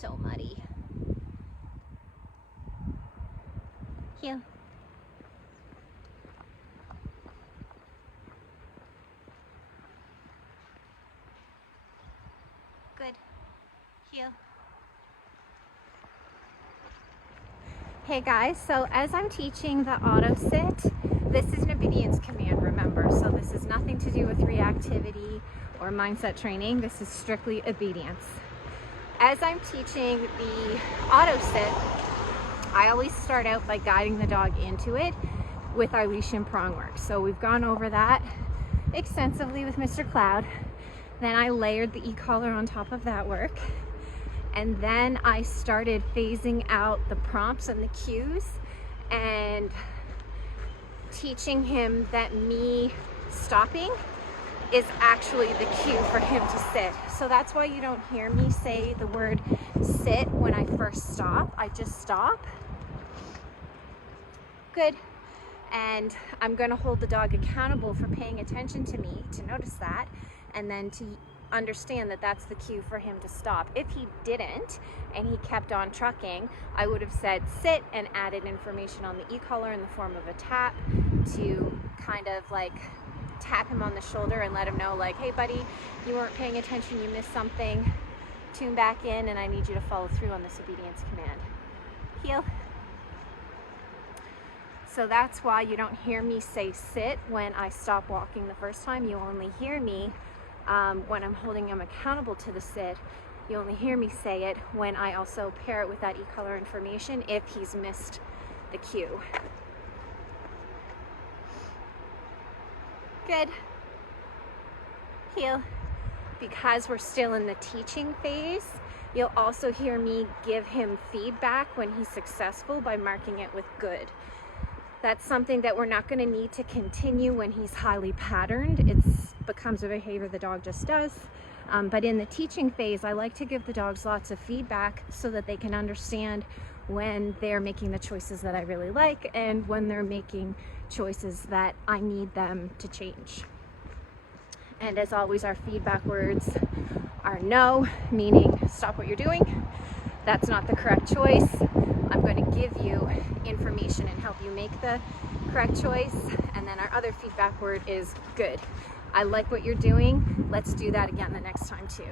so muddy. Heel. Good. Heel. Hey guys, so as I'm teaching the auto sit, this is an obedience command, remember. So this is nothing to do with reactivity or mindset training. This is strictly obedience. As I'm teaching the auto sit, I always start out by guiding the dog into it with our leash and prong work. So we've gone over that extensively with Mr. Cloud. Then I layered the e-collar on top of that work. And then I started phasing out the prompts and the cues and teaching him that me stopping is actually the cue for him to sit. So that's why you don't hear me say the word sit when I first stop. I just stop. Good. And I'm going to hold the dog accountable for paying attention to me, to notice that, and then to understand that that's the cue for him to stop. If he didn't and he kept on trucking, I would have said sit and added information on the e-collar in the form of a tap to kind of like tap him on the shoulder and let him know, like, hey buddy, you weren't paying attention, you missed something, tune back in, and I need you to follow through on this obedience command. Heel. So that's why you don't hear me say sit when I stop walking the first time. You only hear me when I'm holding him accountable to the sit. You only hear me say it when I also pair it with that e-collar information if he's missed the cue. Good. Heel. Because we're still in the teaching phase, you'll also hear me give him feedback when he's successful by marking it with good. That's something that we're not going to need to continue when he's highly patterned. It becomes a behavior the dog just does. But in the teaching phase, I like to give the dogs lots of feedback so that they can understand when they're making the choices that I really like and when they're making choices that I need them to change. And as always, our feedback words are no, meaning stop what you're doing. That's not the correct choice. I'm going to give you information and help you make the correct choice. And then our other feedback word is good. I like what you're doing. Let's do that again the next time too.